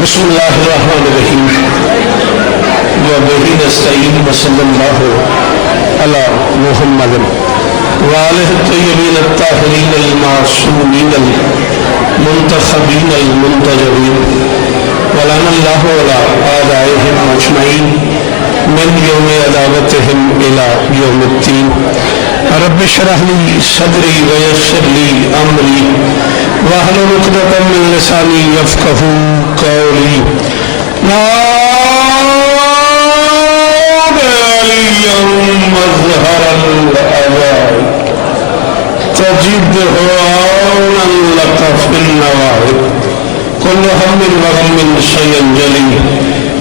بسم اللہ الرحمن الرحیم وبہ نستعین وصلی اللہ علی محمد وآلہ الطیبین الطاہرین المعصومین المنتخبین المنتجبین ولعن اللہ علی اعدائہم اجمعین من یوم عداوتہم الی یوم الدین رب اشرح لی صدری ویسر لی امری واحلل عقدۃ من لسانی یفقهوا قولی علیہ مظہر العذاب تجدہ عونا لک فی النواہب کل ہم وغم شیئا جلی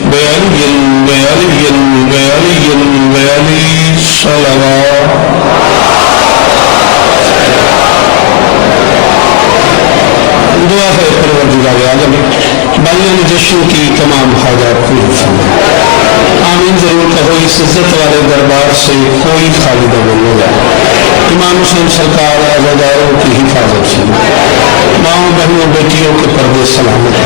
بعلی بعلی بعلی بعلی صلوات دعا ہے پروردگار عالم بائیان جشن کی تمام حاجات پوری فرمائے آمین ضرور کہو اس عزت والے دربار سے کوئی خالی نہ ہوگا امام حسین سرکار عزاداروں کی حفاظت سے ماؤں بہنوں بیٹیوں کے پردے سلامت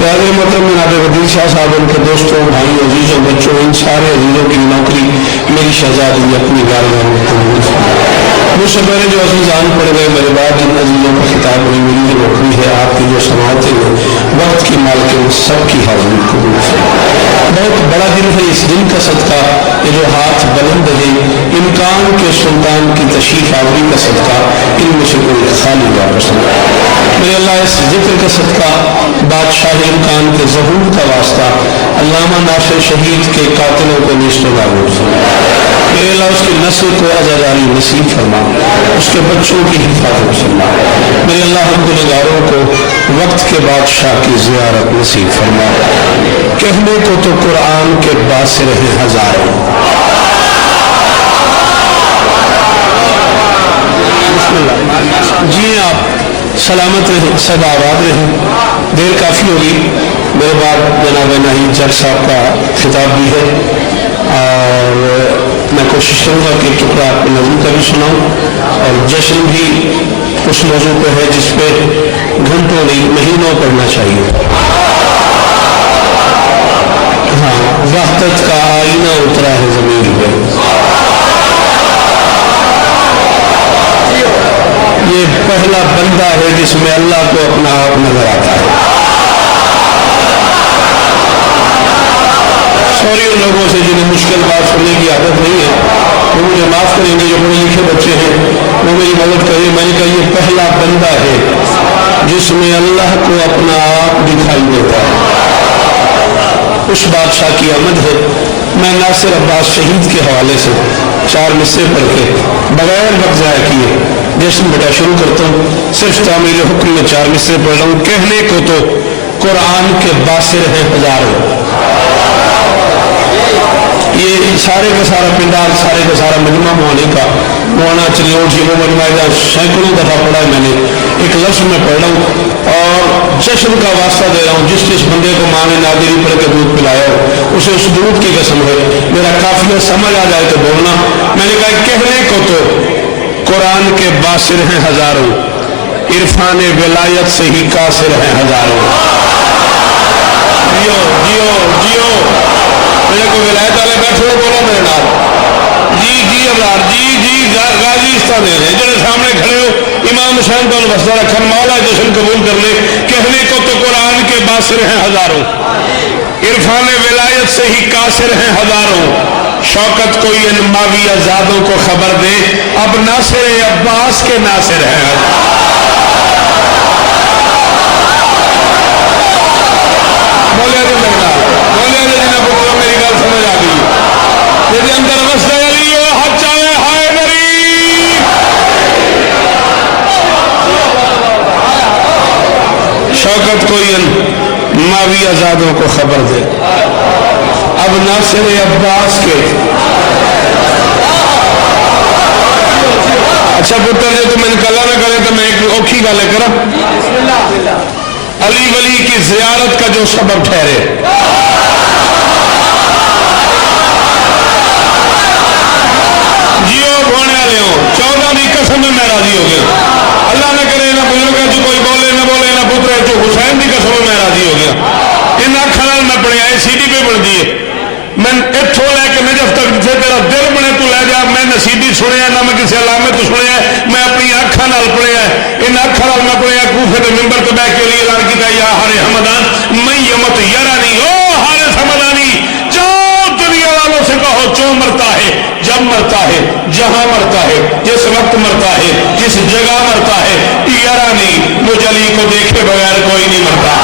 پیارے محترم جناب ودیع شاہ صاحب ان کے دوستوں بھائیوں عزیزوں بچوں ان سارے عزیزوں کی نوکری میری شہزادی اپنی بارگاہ میں قبول فرمائے مجھ سے پہلے جو عزیزان پڑھ گئے میرے بعد جن عزیزوں کا خطاب ہوئی میری جو نوکری ہے آپ کی جو سماعتیں ہیں وقت کی مالکن سب کی حاضری قبول فرمائے بہت بڑا دن ہے اس دن کا صدقہ یہ جو ہاتھ بلند ہے امکان کے سلطان کی تشریف آوری کا صدقہ ان میں سے کوئی خالی جا پسند میرے اللہ اس ذکر کا صدقہ بادشاہ امکان کے ظہور کا واسطہ علامہ ناصر شہید کے قاتلوں کو نیست و نابود فرمائے میرے اللہ اس کی نسل کو عزاداری نصیب فرما اس کے بچوں کی حفاظت فرما میرے اللہ ہم گنہگاروں کو وقت کے بادشاہ کی زیارت نصیب فرما کہنے کو تو قرآن کے باصر ہیں ہزاروں جی آپ سلامت رہیں سب آباد رہیں دیر کافی ہوگی میرے بعد جناب ناہید جج صاحب کا خطاب بھی ہے اور میں کوشش کروں گا کہ ایک ٹکڑا آپ کو نظم کا بھی سناؤں اور جشن بھی اس موضوع پہ ہے جس پہ گھنٹوں نہیں مہینوں پڑھنا چاہیے ہاں وحدت کا آئینہ اترا ہے زمین پہ یہ پہلا بندہ ہے جس میں اللہ کو اپنا آپ نظر آتا ہے سوری ان لوگوں سے جنہیں مشکل بات سننے کی عادت نہیں ہے وہ مجھے معاف کریں گے جو پڑھے لکھے بچے ہیں وہ میری مدد کریں میں نے کہا یہ پہلا بندہ ہے جس میں اللہ کو اپنا آپ دکھائی دیتا ہے اس بادشاہ کی آمد ہے میں ناصر عباس شہید کے حوالے سے 4 مصرے پڑھ کے بغیر وقت ضائع کیے جشن بیٹا شروع کرتا ہوں صرف تعمیل حکم میں 4 مصرے پڑھ رہا ہوں کہنے کو تو قرآن کے باصر ہیں ہزاروں یہ سارے کا سارا پنڈال سارے کا سارا مجمع مولانے کا مولانا چلیو جی وہ مجمع سینکڑوں دفعہ پڑھا ہے میں نے ایک لفظ میں پڑھ رہا ہوں اور جشن کا واسطہ دے رہا ہوں جس جس بندے کو ماں نے نادری پڑھ کے دودھ پلایا ہو اسے اس دودھ کی قسم ہے میرا قافیہ سمجھ آ جائے تو بولنا میں نے کہا کہنے کو تو قرآن کے باصر ہیں ہزاروں عرفان ولایت سے ہی قاصر ہیں ہزاروں جیو جیو جیو میرے کو ولایت والے بیٹھے ہو بولو میرے نام جی جی ابرار جی جی غازی اس طرح دے رہے جنہیں سامنے کھڑے ہو امام حسین کو بستا رکھن مولا جشن قبول کر لے کہنے کو تو قرآن کے باصر ہیں ہزاروں عرفان ولایت سے ہی قاصر ہیں ہزاروں شوکت کوئی ان ماویہ زادوں کو خبر دے اب ناصر عباس کے ناصر ہیں بولے دے لگنا بولے دے جنہ پتر میری گل سمجھ آ گئی یہ اندر وسط علی و حق چاہے ہائے میری شوکت کوئی ان ماویہ زادوں کو خبر دے اب ناصر عباس کے اچھا پتر جو تم انکلا نہ کرے تو میں ایک اوکھی گالے کرا علی ولی کی زیارت کا جو سبب ٹھہرے جیو بھونے والے ہو 14 کی قسم میں راضی ہو گیا اللہ نہ کرے نہ بزرگ جو کوئی بولے نہ بولے نہ پتر جو حسین کی قسم میں راضی ہو گیا तेरा दिल बने तू लै जा। मैं नसीबी सुनिया ना मैं किसी अलामे तो सुनिया, मैं अपनी अखा नाल पढ़िया। इन अखा नाल मैं पढ़िया कूफे के मिंबर तो बह के लिए ऐलान किया, या हारे हमदान मैं यमत यारानी, ओ हारे हमदानी, जाओ दुनिया वालों से कहो जो मरता है, जब मरता है, जहां मरता है, जिस वक्त मरता है, जिस जगह मरता है, यारानी, मुझ अली को देखे बगैर कोई नहीं मरता।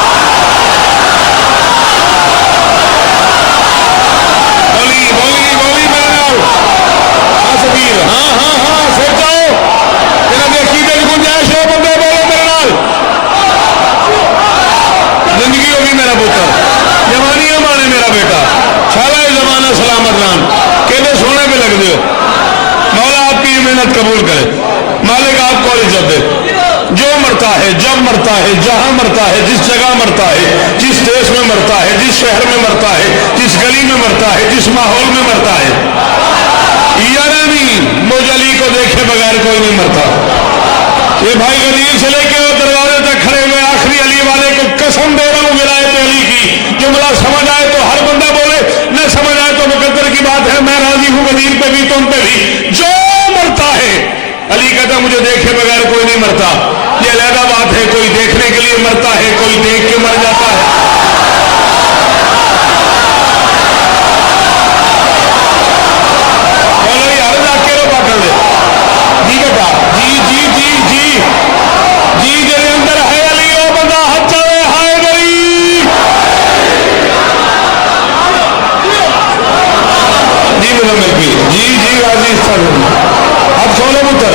हाँ हाँ हाँ सोचो तेरा देखी दिल गुंजाइश हो, बंदे बोलो मेरे नाल। जिंदगी होगी मेरा पुत्र, जवानियां माने मेरा बेटा, सारा जमाना सलामत राम, कहते सोने पे लग दो। मौला आपकी मेहनत कबूल करे, मालिक आपको इज्जत दे। जो मरता है, जब मरता है, जहां मरता है, जिस जगह मरता है, जिस देश में मरता है, जिस शहर में मरता है, जिस गली में मरता है, जिस माहौल में मरता है, यानी मुझ अली को देखे बगैर कोई नहीं मरता। ये भाई गदीर से लेके दरवाजे तक खड़े हुए आखिरी अली वाले को कसम दे रहा हूं विलायत अली की। जुमला समझ आए तो हर बंदा बोले, न समझ आए तो मुकद्दर की बात है। मैं राजी हूं गदीर पे भी, तुम पे भी। जो मरता है, अली कहता मुझे देखे बगैर कोई नहीं मरता। ये अलग बात है, कोई देखने के लिए मरता है, कोई देख के मर जाता है। जी बेटा, जी जी जी जी जी जेरे अंदर है अली ओ बंदा हाथ चले हाय गई। जी मुजम्मिल की जी जी गाजी अब खोलो पुत्र।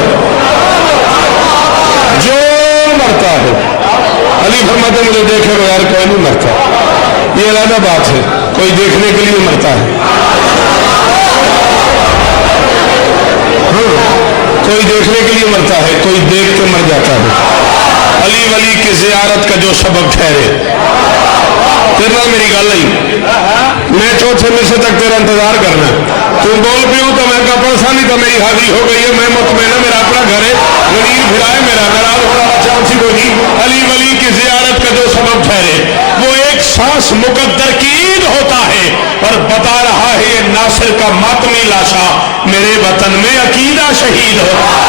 जो मरता है, अली फरमाते मुझे देखे बगैर कोई नहीं मरता। ये अलग बात है, कोई देखने के लिए मरता है, कोई देखने के लिए मरता है, कोई देख के मर जाता है। अली वली की जियारत का जो सबब ठहरे। तेरे नाल मेरी गल नहीं, मैं चौथे मिसे तक तेरा इंतजार करना। तू बोल पियो तो मैं कहा परसा नहीं तो मेरी हाजिरी हो गई है। मैं मुतमैन, मेरा अपना घर है, गरीब फिराए मेरा नाराज हो रहा चांसी को नहीं। अली वली की जियारत का जो सबब ठहरे, वो एक सांस मुकद्दर की ईद होता है। और बता रहा है ये नासिर का मातमी लाशा, मेरे वतन में अकीदा शहीद होता है।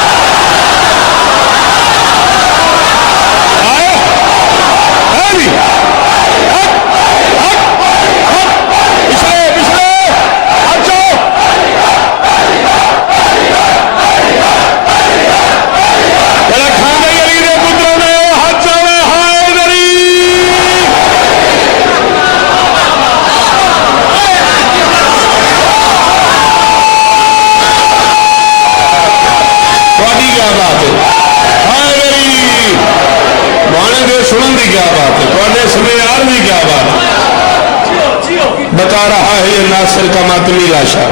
बता रहा है ये नासिर का मातमी लाशा।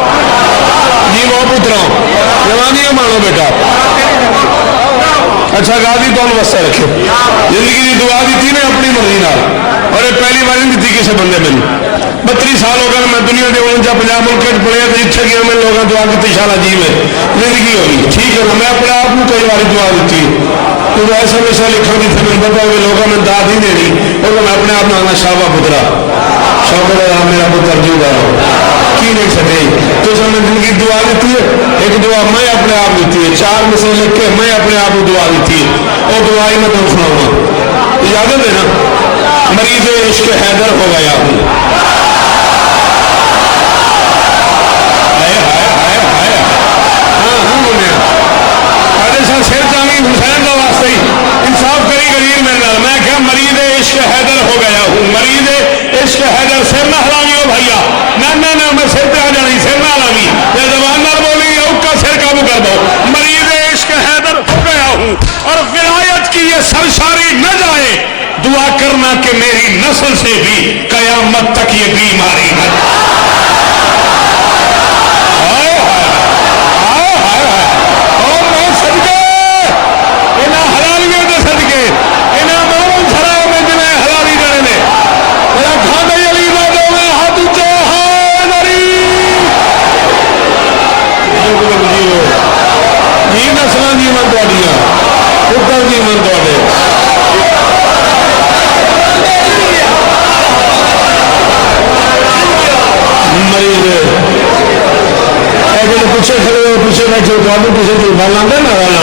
जी वो पुत्रों जवानियां मानो बेटा। अच्छा गाजी तो वस्ता रखे, जिंदगी की दुआ दी थी ने अपनी मर्जी नाल, और ये पहली बार नहीं दी किसी बंदे मैंने। 32 साल हो गए मैं दुनिया के 49 मुल्क पढ़िया तो इच्छा गया मैं लोगों दुआ की शाला जी में जिंदगी होगी ठीक है ना। मैं अपने आप को कई बार दुआ दी क्योंकि ऐसा वैसा लिखा नहीं था, मैंने पता होगा लोगों में दाद ही देनी, और मैं अपने आप में आना शाबा पुत्रा शाबा मेरा पुत्र जीवा की नहीं सके। तो उसने जिंदगी दुआ दी है, एक दुआ मैं अपने आप दी है, 4 मिसल लिख के मैं अपने आप को दुआ दी है, और दुआ ही मैं तुम सुनाऊंगा। इजाजत है ना। मरीज इश्क हैदर हो गया हूँ। सिर जामी हुसैन का वास्ते इंसाफ करी गरीब मेरे नाल। मैं क्या मरीज इश्क हैदर हो गया हूँ। मरीज इश्क हैदर सिर ना हलावी हो भैया, ना ना ना मैं सिर पे आ जानी, सिर ना हलावी या जबान नाल बोली उसका सिर काबू कर दो। मरीज इश्क हैदर हो गया हूँ और विलायत की ये सरशारी न जाए। दुआ करना कि मेरी नस्ल से भी कयामत तक ये बीमारी न जाए। پیچھے کھڑے ہو پیچھے بیٹھے ہو تو کسی کو گالا دے نہ گالا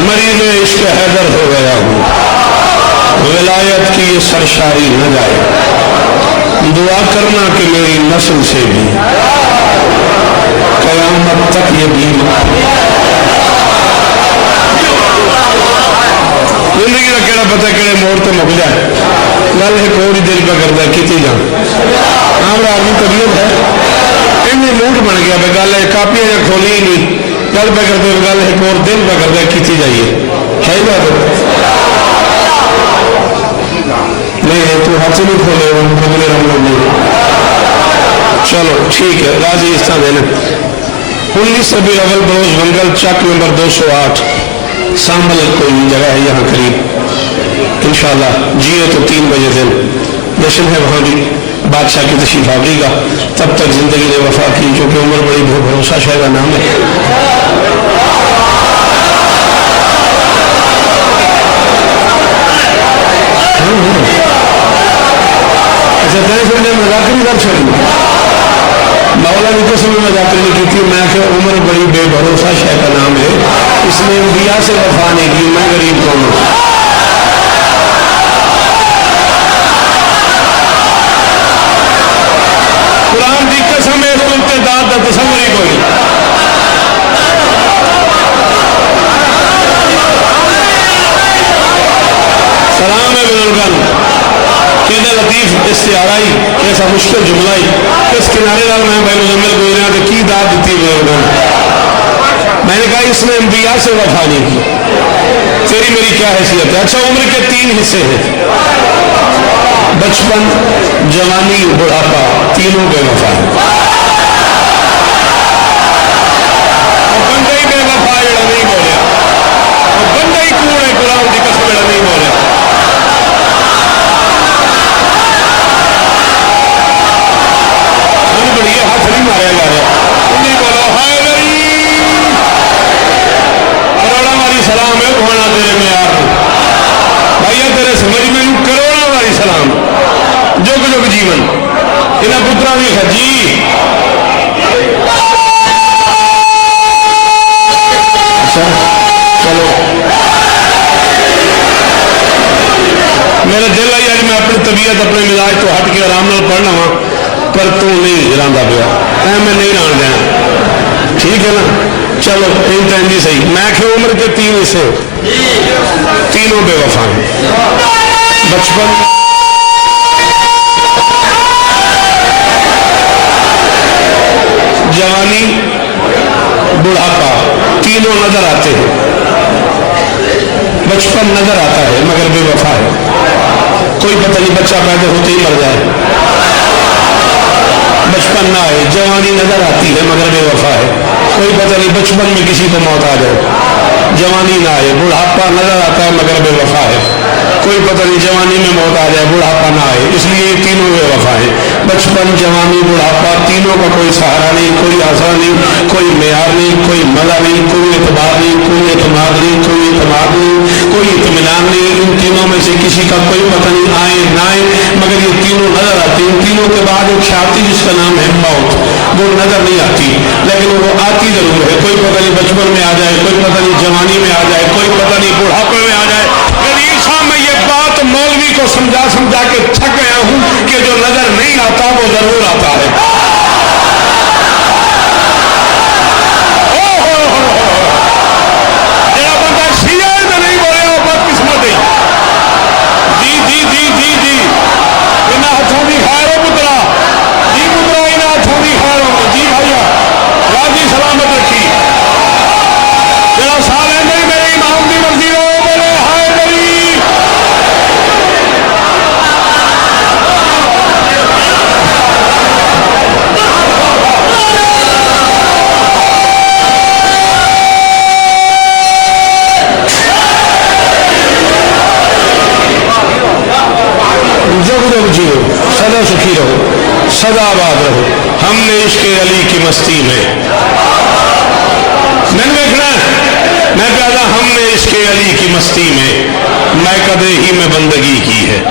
مریض عشق حیدر ہو گیا ہوں ولایت کی یہ سرشاری نہ جائے دعا کرنا کہ میری نسل سے بھی قیامت تک یہ بیمار زندگی کا کہڑا پتہ کہڑے موڑ تو مک جائے گل ایک اور دل پہ کرتا ہے کتنی جان ہمارا آدمی طبیعت ہے انہیں موڈ بن گیا بے گل ہے کاپیاں یا کھولی ہی نہیں گل پہ کرتے ہوئے گل ایک اور دل پہ کرتا ہے کتنی جائیے ہے بات نہیں تو ہاتھ سے نہیں کھولے کھولے ہم لوگ نہیں چلو ٹھیک ہے راضی اس طرح دینا 19 ربیع الاول بروز منگل چک نمبر 208 سامبل کوئی جگہ ہے یہاں قریب انشاءاللہ جیے تو 3 بجے دن جشن ہے وہاں بھی بادشاہ کی تشریف آوری کا تب تک زندگی نے وفا کی جو کہ عمر بڑی بھروسہ شاہ کا نام ہے اچھا تیرے پھر نے مذاکر نہیں کر چھوڑی مولا نے قسم میں مذاکر نہیں کی تھی میں کہ عمر بڑی بے بھروسہ شاہ کا نام ہے اس نے انبیاء سے وفا نہیں کی میں غریب کون ہوں قرآن کی قسم ہے اس کو امتداد کا تصور ہی کوئی سلام ہے بزرگان کہنے لطیف استعارائی کیسا مشکل جملائی کس کنارے لال میں بھائی مزمل کو انہاں کی داد دیتی بزرگان میں نے کہا اس نے انبیاء سے وفا نہیں کی تیری میری کیا حیثیت ہے اچھا عمر کے 3 حصے ہیں بچپن جوانی بڑھاپا تینوں بے وفا ہے اور بندہ ہی بے وفا جڑا نہیں بولیا اور بندہ ہی کوڑ ہے قرآن کی قسم جڑا نہیں بولیا ہم بڑی ہاتھ نہیں ماریا جا رہا انہیں بولو ہائے میری کروڑا والی سلام ہے بھونا تیرے میں یار بھائیہ تیرے سمجھ میں کروڑا والی سلام جگ جگ جیون انہاں پترا بھی خجی اچھا چلو میرا دل آئی آج میں اپنی طبیعت اپنے مزاج تو ہٹ کے آرام نال پڑھنا ہوا پر تو نہیں ہلانا پیا میں نہیں ران دینا ٹھیک ہے نا چلو ان ٹائم جی صحیح میں کہ عمر کے 3 حصے تینوں بے وفا ہیں بچپن جوانی بڑھاپا تینوں نظر آتے ہیں بچپن نظر آتا ہے مگر بے وفا ہے کوئی پتہ نہیں بچہ پیدا ہوتے ہی مر جائے بچپن نہ آئے جوانی نظر آتی ہے مگر بے وفا ہے کوئی پتہ نہیں بچپن میں کسی کو موت آ جائے جوانی نہ آئے بڑھاپا نظر آتا ہے مگر بے وفا ہے کوئی پتہ نہیں جوانی میں موت آ جائے بڑھاپا نہ آئے اس لیے یہ تینوں بے وفا ہے بچپن جوانی بڑھاپا تینوں کا کوئی سہارا نہیں کوئی آسرا نہیں کوئی معیار نہیں کوئی مزہ نہیں کوئی اعتبار نہیں کوئی اعتماد نہیں کوئی اعتماد نہیں کوئی اطمینان نہیں ان تینوں میں سے کسی کا کوئی پتہ نہیں آئے نہ آئے مگر یہ تینوں نظر آتے ہیں ان تینوں کے بعد ایک شاعری جس کا نام ہے موت وہ نظر نہیں آتی لیکن وہ آتی ضرور ہے کوئی پتہ نہیں بچپن میں آ جائے کوئی پتہ نہیں جوانی میں آ جائے کوئی پتہ نہیں بڑھاپے میں آ جائے میں یہ بات مولوی کو سمجھا کے تھک گیا ہوں کہ جو نظر نہیں آتا وہ ضرور آتا ہے جڑا بندہ شیعہ میں نہیں بولے وہ بد قسمت ہے جی جی جی جی جی انہاں ہاتھوں کی خیر ہو پترا جی پترا انہاں ہاتھوں کی خیر ہو جی بھائیا راضی سلامت رکھی جڑا سال ہے نہیں میرے امام کی مرضی ہو بولے ہائے میری جیو سدا سکھی رہو سدا آباد رہو ہم نے عشق علی کی مستی میں دیکھنا میں کہا ہم نے عشق علی کی مستی میں کدے ہی میں بندگی کی ہے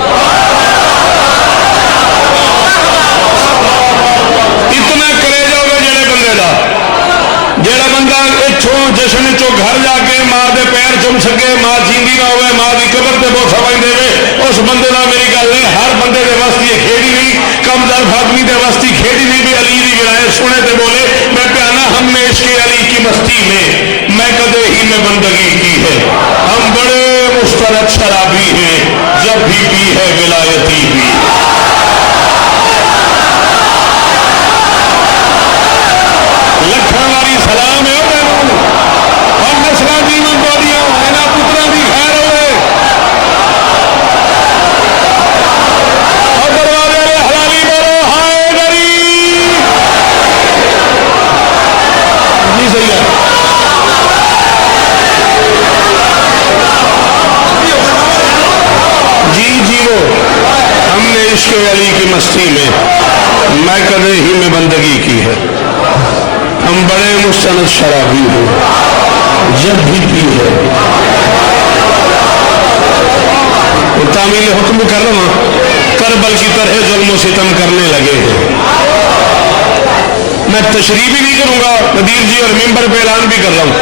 मस्ती में मैं कदे ही में बंदगी की है। हम बड़े मुस्तरद शराबी हैं, जब भी पी है विलायती भी। लखा वारी सलाम है मैनू और नस्ल जीवन बोलियां इन्हां पुत्रां दी खैर होवे और दरवाजे ने हलाली बोलो हाय गरीब। नहीं सही है। जी जीवो हमने इश्क अली की मस्ती में मैं कदे ही में बंदगी की है। हम बड़े मुस्तनद शराबी हैं, जब भी पी है। तामील हुक्म कर रहा करबल की तरह जुल्म सितम करने लगे हैं। मैं तशरीह भी नहीं करूंगा नदीर जी और मिंबर पे ऐलान भी कर रहा हूं।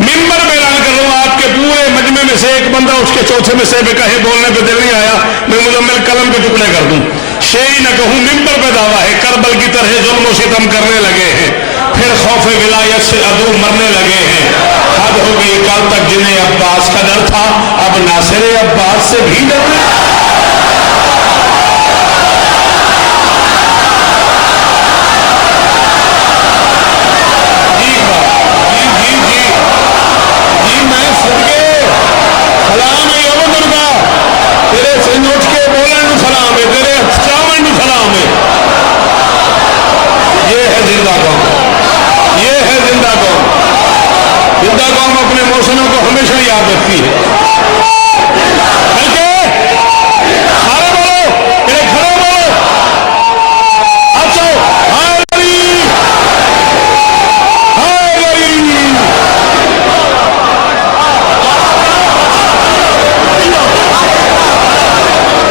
मिंबर पे ऐलान कर रहा हूं आपके पूरे मजमे में से एक बंदा उसके चौथे में से भी कहे बोलने पे दिल नहीं आया मैं मुजम्मिल कलम के टुकड़े कर दूं। शेरी न कहूं मिंबर पे दावा है करबल की तरह जुल्म सितम करने लगे हैं। फिर खौफ विलायत से अदू मरने लगे हैं। हद हो गई कल तक जिन्हें अब्बास का डर था अब नासिर अब्बास से भी डरने। जी मैं सदके सलाम है यो दुर्गा तेरे सिंह उठ के बोलने सलाम है तेरे चावन सलाम है। ये है जिंदा कौम, ये है जिंदा कौम। जिंदा कौम अपने मौसमों को हमेशा याद रखती है। बल्कि सारे बोलो मेरे खड़े बोलो अच्छा हाय गरीब हाय गरीब।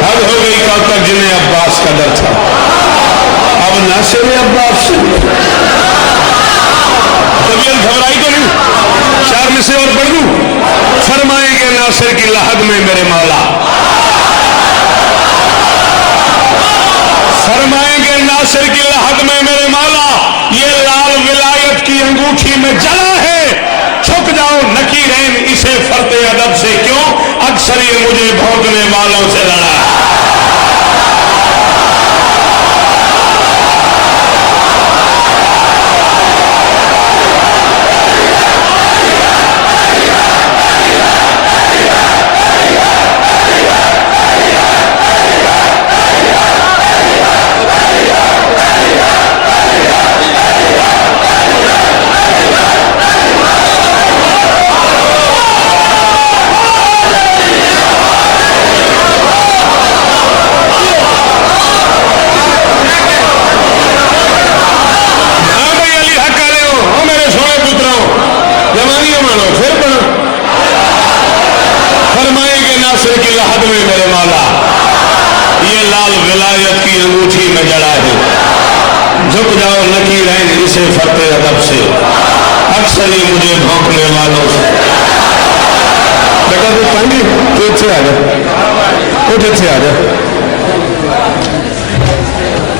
हद हो गई कल तक जिन्हें अब्बास का डर था अब नासिर अब्बास से। तबीयत घबराई तो नहीं? चार में से और पढ़ दूं। फरमाएंगे नासिर की लहद में मेरे मौला, फरमाएंगे नासिर की लहद में मेरे मौला ये लाल विलायत की अंगूठी में जला है। झुक जाओ नकीरैन इसे फरते अदब से क्यों अक्सर ये मुझे भौंकने वालों से लड़ा।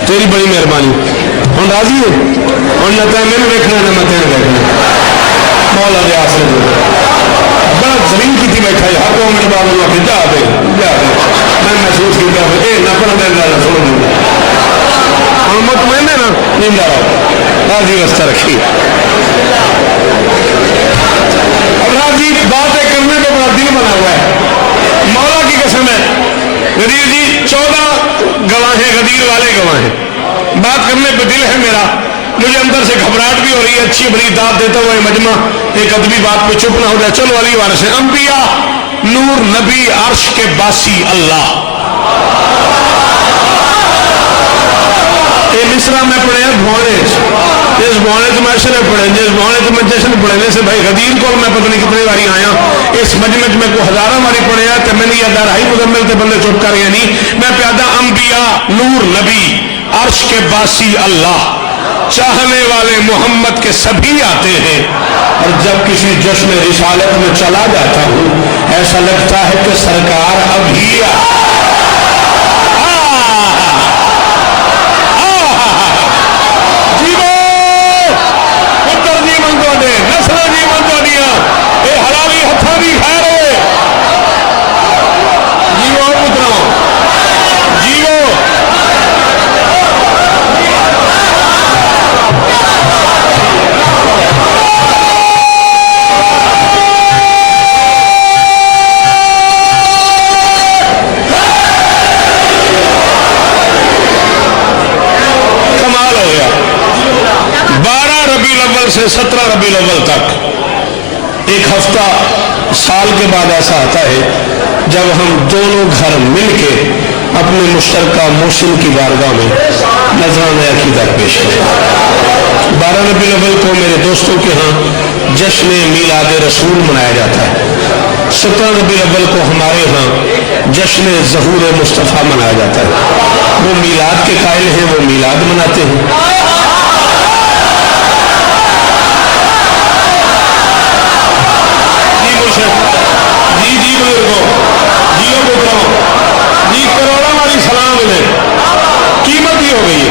तेरी बड़ी मेहरबानी हम राजी हो और न तो मैंने देखना न मैं तेरे देखना मौला दे आसरे बड़ा जमीन की थी बैठा है हर 2 मिनट बाद जा दे मैं महसूस किया न पढ़ देना छोड़ दूंगा हम मुतमैन है ना नींदा रहो राजी रास्ता रखी। अब राजी बातें करने को बड़ा दिल बना हुआ है। मौला की कसम है गदीर जी 14 गवाहें गदीर वाले गवाहें बात करने पे दिल है मेरा। मुझे अंदर से घबराहट भी हो रही है। अच्छी बड़ी दाद देता हुआ मजमा एक अदबी बात पे चुप ना हो जाए। चलो वाली वार से अंबिया नूर नबी अर्श के बासी अल्लाह ये मिसरा में पढ़े भोने जिस भोने तो मैं शरे पढ़े जिस भोने तो मैं जश्न पढ़े से भाई गदीर को मैं पता नहीं कितनी बारी आया इस मजमे में को हजारों बारी पढ़े तो मैंने याद आई मुजम्मिल के बंदे चुप कर गए नहीं। मैं प्यादा अंबिया नूर नबी अर्श के बासी अल्लाह चाहने वाले मोहम्मद के सभी आते हैं और जब किसी जश्न रिसालत में चला जाता हूं ऐसा लगता है कि सरकार अभी जीवो पुत्र जीवन को दे नस्ल سے 17 रबीउल अव्वल तक एक हफ्ता साल के बाद ऐसा आता है जब हम दोनों घर मिलके अपने मुश्तरका मोहसिन की बारगाह में नजराना अकीदत पेश करें। 12 रबीउल अव्वल को मेरे दोस्तों के यहाँ जश्न मीलाद रसूल मनाया जाता है। 17 रबीउल अव्वल को हमारे यहाँ जश्न ज़हूर मुस्तफ़ा मनाया जाता है। वो मीलाद के कायल हैं, वो मीलाद मनाते हैं। जी जी बुजुर्गों, जियो पुत्रों, जी करोड़ों वाली सलाम मिले, कीमत ही हो गई है।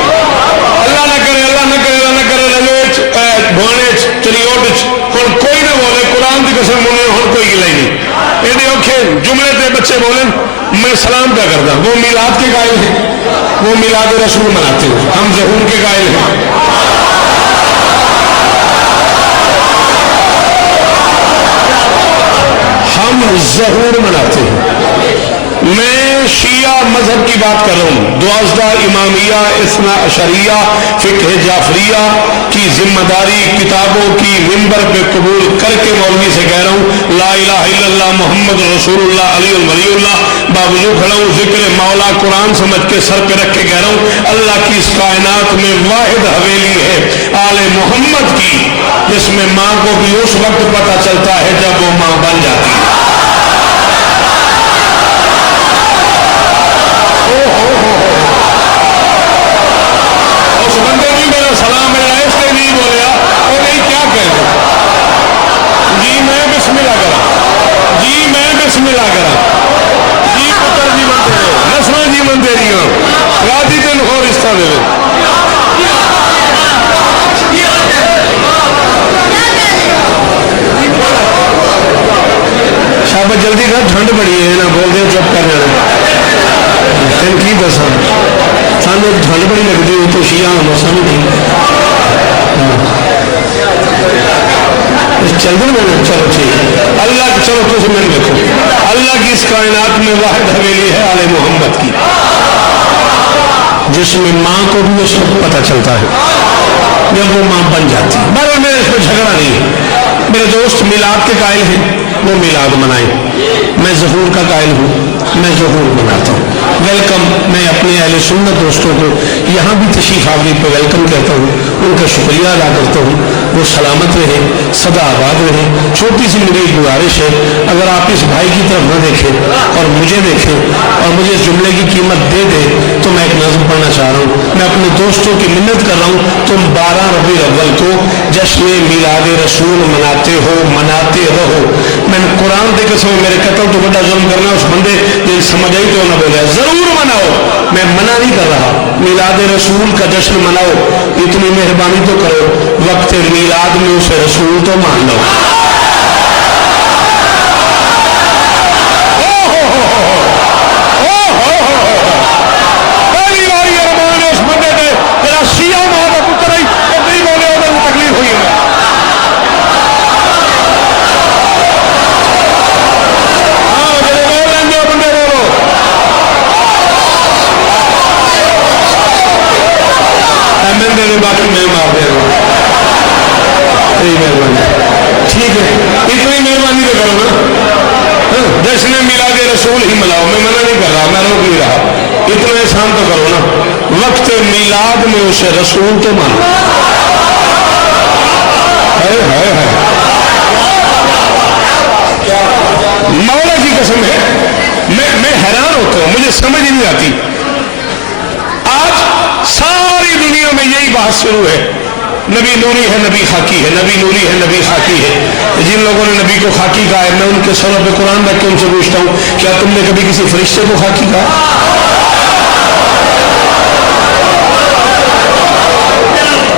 अल्लाह न करे, अल्लाह न करे, अल्लाह न करे रलोच भोने चरियोट हुण कोई ना बोले कुरान की कसम मुने हुण कोई गिला ही नहीं। एडे औखे जुमले ते बच्चे बोलन मैं सलाम क्या करता। वो मिलाद के कायल हैं, वो मिलाद रसूल मनाते हैं, हम ज़हूर के कायल हैं। हम ज़हूर मनाते हैं। मैं शिया मजहब की बात कर रहा हूँ। 12 इमामिया इस्ना अशरिया फिक्र जाफरिया की जिम्मेदारी किताबों की मिंबर पे कबूल करके मौलवी से कह रहा हूँ ला इलाहा इल्लल्लाह मोहम्मद रसूलुल्लाह अली वलीउल्लाह बावजू खड़ा हूँ। जिक्र मौला कुरान समझ के सर पे रख के कह रहा हूँ अल्लाह की इस कायनात में वाहिद हवेली है आले मोहम्मद की, जिसमें माँ को भी उस वक्त पता चलता है जब वो माँ बन जाती है। उस बंदे भी मेरा सलाम मेरा इसलिए नहीं बोलिया और नहीं क्या कह रहे जी मैं बिस्मिल्लाह करा, जी मैं बिस्मिल्लाह करा, जी पुत्र जी बनते रहे नस्ल जी बनते रही हो राजी दिन हो रिश्ता दे शाबाश जल्दी कर, ठंड बड़ी है ना बोल दे चुप कर जाना तेन की दसा सानू ठंड बड़ी लगती है तो शिया मौसम नहीं चलते मैंने चलो ठीक अल्लाह चलो तुम मैंने देखो अल्लाह की इस कायनात में वाहिद हवेली है आले मोहम्मद की, जिसमें माँ को भी उस वक्त पता चलता है जब वो माँ बन जाती है। बराबर मेरे इसमें झगड़ा नहीं है। मेरे दोस्त मिलाद के कायल हैं, वो मिलाद मनाए। मैं ज़हूर का कायल हूँ, मैं ज़हूर मनाता हूँ। वेलकम, मैं अपने अहले सुन्नत दोस्तों को यहाँ भी तशरीफ आवरी पर वेलकम कहता हूँ, उनका शुक्रिया अदा करता हूँ। वो सलामत रहे, सदा आबाद रहे। छोटी सी मेरी एक गुजारिश है, अगर आप इस भाई की तरफ न देखें और मुझे देखें और मुझे इस जुमले की कीमत दे दे तो मैं एक नज़्म पढ़ना चाह रहा हूँ। मैं अपने दोस्तों की मिन्नत कर रहा हूँ, तुम 12 रबीउल अव्वल को जश्न मीलाद रसूल मनाते हो, मनाते रहो। मैंने कुरान दे कसम मेरे कत्ल तो बड़ा जुल्म करना उस बंदे जो समझ आई तो ना बोले जरूर मनाओ, मैं मना नहीं कर रहा। मीलाद रसूल का जश्न मनाओ, इतनी मेहरबानी तो करो, वक्त मीलाद में उसे रसूल तो मान लो। पहली बार ये रमान उस बंदे ने जरा शिया मां का पुत्र ही नहीं बोले उधर तकलीफ हुई है। बाकी मैं मार दे रहा हूँ, मेहरबानी ठीक है, इतनी मेहरबानी तो करो ना। जश्न मिलाद रसूल ही मिलाओ, मैं मना नहीं कर रहा, मैं रोक नहीं रहा, इतना एहसान तो करो ना। वक्त मिलाद में उसे रसूल तो मानो। है मौला की कसम है, मैं हैरान होता हूँ, मुझे समझ ही नहीं आती। आज सारी दुनिया में यही बात शुरू है, नबी नूरी है नबी खाकी है, नबी नूरी है नबी खाकी है। जिन लोगों ने नबी को खाकी कहा है, मैं उनके सरों पे कुरान रख के उनसे पूछता हूँ, क्या तुमने कभी किसी फरिश्ते को खाकी कहा?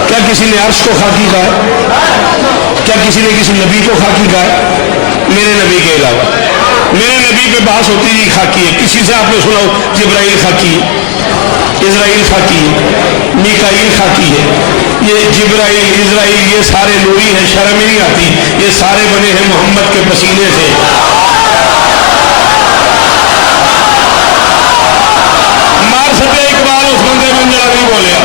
क्या किसी ने अर्श को खाकी कहा? क्या किसी ने किसी नबी को खाकी कहा? मेरे नबी के अलावा मेरे नबी पे बात होती है खाकी है। किसी से आपने सुना हो जिब्राइल खाकी है, इजराइल खाकी है, मीकाईल खाकी है, ये जिब्राइल इजराइल ये सारे नूरी हैं, शर्म ही नहीं आती, ये सारे बने हैं मोहम्मद के पसीने से। मार सके इकबाल उस बंदे में जरा नहीं बोलिया।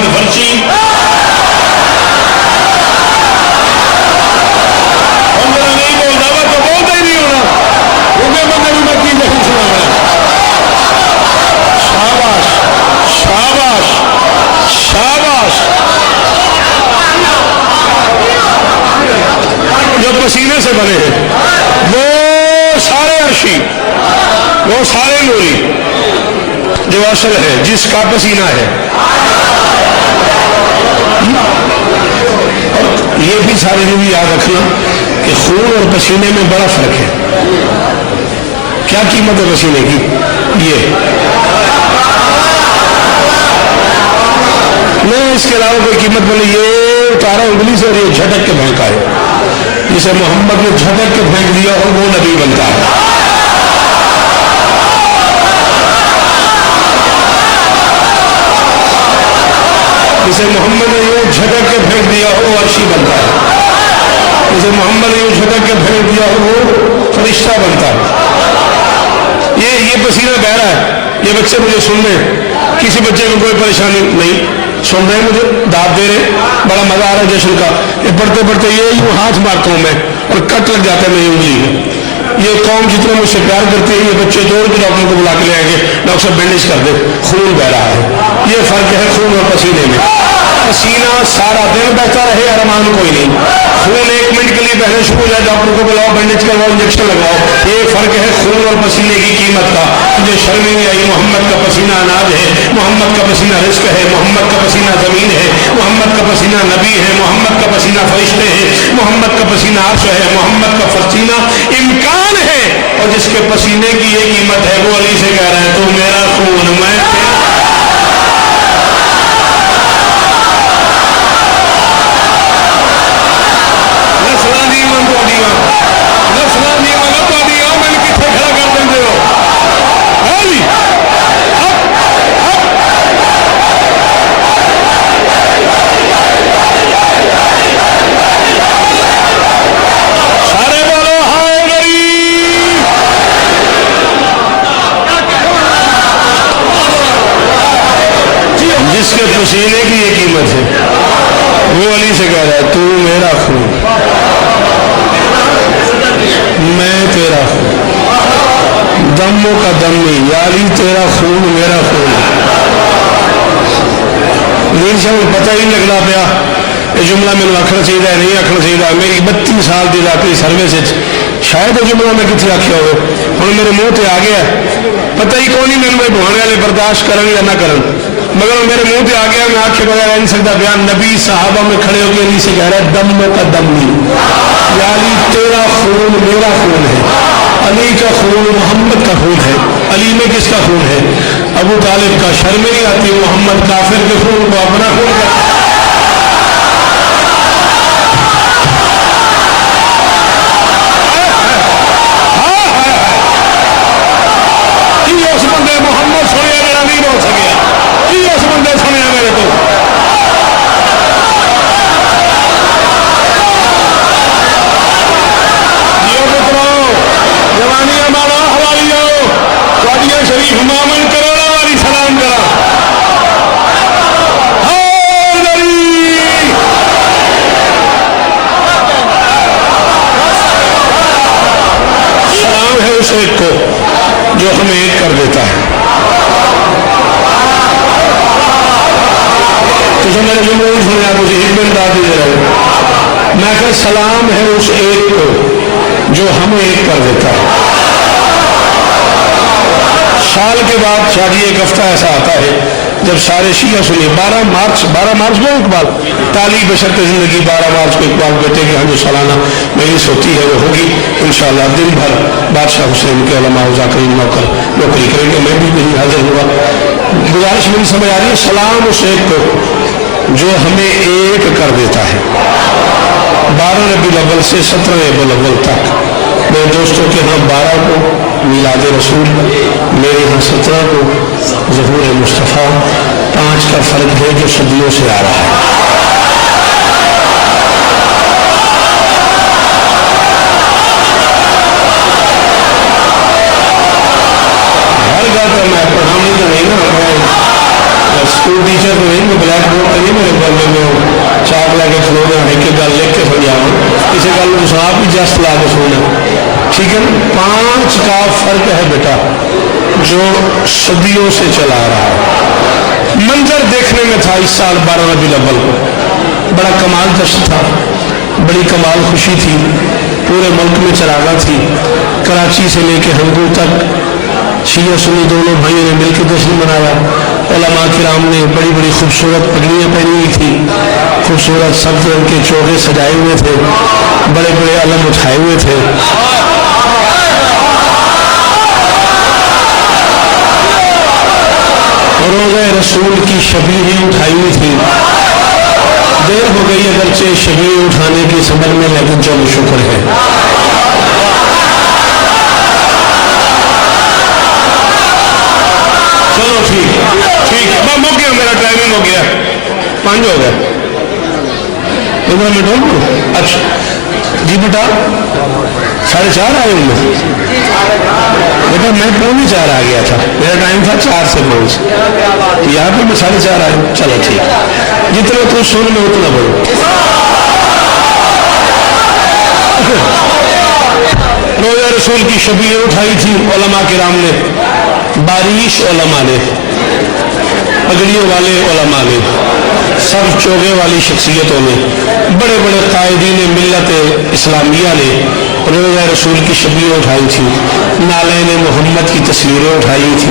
मोहम्मद फर्शी नहीं बोलता वा तो बोलता ही नहीं होना उनके बंदे भी मैं की नहीं सुना शाबाश शाबाश शाबाश जो पसीने से बने हैं वो सारे अर्शी वो सारे नूरी जो असल है जिसका पसीना है और ये भी सारे भी याद रखना कि खून और पसीने में बड़ा फर्क है क्या कीमत है पसीने की ये नहीं इसके अलावा कोई कीमत बोले ये उतारा उंगली से और ये झटक के फेंका है जिसे मोहम्मद ने झटक के फेंक दिया और वो नबी बनता है जिसे मोहम्मद ने यूं झटक के फेंक दिया हो वो अर्शी बनता है जिसे मोहम्मद ने यूं झटक के फेंक दिया हो वो फरिश्ता बनता है ये पसीना बह रहा है ये बच्चे मुझे सुन रहे किसी बच्चे को कोई परेशानी नहीं सुन रहे मुझे दाद दे रहे बड़ा मजा आ रहा है जश्न का ये पढ़ते पढ़ते ये यूं हाथ मारता हूं मैं और कट लग जाता है मेरी उंगली में ये कौम जितने मुझसे प्यार करती है ये बच्चे दौड़ के डॉक्टर को बुला के ले आएंगे डॉक्टर साहब बैंडेज कर दे खून बह रहा है ये फर्क है खून और पसीने में पसीना सारा दिन बहता रहे अरमान कोई नहीं खून 1 मिनट के लिए बहने शुरू हो जाए डॉक्टर को बुलाओ बैंडेज करवाओ इंजेक्शन लगाओ ये फर्क है खून और पसीने की कीमत का मुझे शर्म नहीं आई मोहम्मद का पसीना अनाज है मोहम्मद का पसीना रिस्क है मोहम्मद का पसीना जमीन है मोहम्मद का पसीना नबी है मोहम्मद का पसीना फरिश्ते हैं मोहम्मद का पसीना अर्श है मोहम्मद का पसीना इम्कान है और जिसके पसीने की ये कीमत है वो अली से कह रहा है तू मेरा खून मैं जिसके पसीने की ये कीमत है वो अली से कह रहा है तू मेरा खून मैं तेरा खून दमों का दम नहीं या अली तेरा खून मेरा खून वीर साहब पता ही लगना पाया ये जुमला मैंने आखना चाहिए नहीं आखना चाहिए मेरी 32 साल की रात्रि सर्विस शायद ये जुमला मैं कितने आख्या हो हम मेरे मुंह से आ गया पता ही कौन ही मैंने भुआने वाले बर्दाश्त करन या ना करन मगर मेरे मुंह से आ गया मैं आंखें बगैर रह नहीं सकता बयान नबी साहबा में खड़े होकर अली से कह रहा है दमों का दम नहीं या अली तेरा खून मेरा खून है अली का खून मोहम्मद का खून है अली में किसका खून है अबू तालिब का शर्म नहीं आती मोहम्मद काफिर के खून को अपना खून का उस बंदे मोहम्मद सुने मेरा नहीं बोल सके उस बंदे सुने मेरे को जवानियां मारो हवाली जाओ वादियां शरीफ मामन करोड़ा वाली सलाम करा सलाम है उस एक को जो हमें एक कर देता है तो मेरे जुमले नहीं सुने आप मुझे एक मिनट दाद दे रहे मैं कह सलाम है उस एक को जो हमें एक कर देता है साल के बाद शादी एक हफ्ता ऐसा आता है जब सारे शिया सुनिए 12 मार्च को इकबाल ताली बशर्त जिंदगी 12 मार्च को इकबाल बेटे के यहाँ जो सालाना मजलिस होती है वो होगी इंशाअल्लाह दिन भर बादशाह हुसैन के उलमा जाकरीन नौकर नौकरी करेंगे मैं भी नहीं हाजिर हुआ गुजारिश मेरी समझ आ रही है सलाम उस एक को जो हमें एक कर देता है 12 रबीउल अव्वल से 17 रबीउल अव्वल तक मेरे दोस्तों के यहाँ 12 को मिलाद रसूल मेरे यहाँ 17 को ज़हूर मुस्तफ़ा 5 का फर्क है जो सदियों से आ रहा है हर बात मैं पढ़ाने तो नहीं ना मैं स्कूल टीचर तो नहीं मैं ब्लैक बोर्ड لیکن 5 کا فرق ہے بیٹا جو صدیوں سے چلا رہا ہے۔ منظر دیکھنے میں تھا اس سال 12 ربیع الاول کو، بڑا کمال جشن تھا، بڑی کمال خوشی تھی، پورے ملک میں چراغاں تھی، کراچی سے لے کے ہنگو تک شیعہ سنی دونوں بھائیوں نے مل کے جشن منایا۔ علماء کرام نے بڑی بڑی خوبصورت پگڑیاں پہنی ہوئی تھی، خوبصورت سبز رنگ کے چوغے سجائے ہوئے تھے، بڑے بڑے علم اٹھائے ہوئے تھے۔ روضہ رسول کی شبیہیں اٹھائی ہوئی تھی۔ دیر ہو گئی اگرچہ شبیہیں اٹھانے کی سبب میں، لیکن چلو شکر ہے۔ چلو ٹھیک ہے، میں ہو گیا، میرا ٹائمنگ ہو گیا، 5 ہو گیا۔ 15 منٹ ہو؟ اچھا جی بیٹا 4:30 آئے ہوں گے بیٹا، میں 3:45 آ گیا تھا، میرا ٹائم تھا 4 سے 5، یہاں پہ میں 4:30 آیا ہوں۔ چلو ٹھیک، جتنا تو سن میں اتنا بڑھو۔ روضہ رسول کی شبیہیں اٹھائی تھی علماء کرام نے، باریش علماء نے، پگڑیوں والے علماء نے، سب چوگے والی شخصیتوں نے، بڑے بڑے قائدین ملت اسلامیہ نے روضہ رسول کی شبیہیں اٹھائی تھی، نالین محمد کی تصویریں اٹھائی تھی۔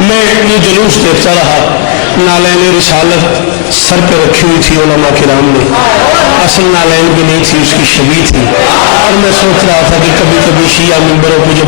میں یہ جلوس دیکھتا رہا، نالین رسالت سر پہ رکھی ہوئی تھی علماء کرام نے، اصل نالین بھی نہیں تھی، اس کی شبیہ تھی، اور میں سوچ رہا تھا کہ کبھی کبھی شیعہ منبروں پہ جو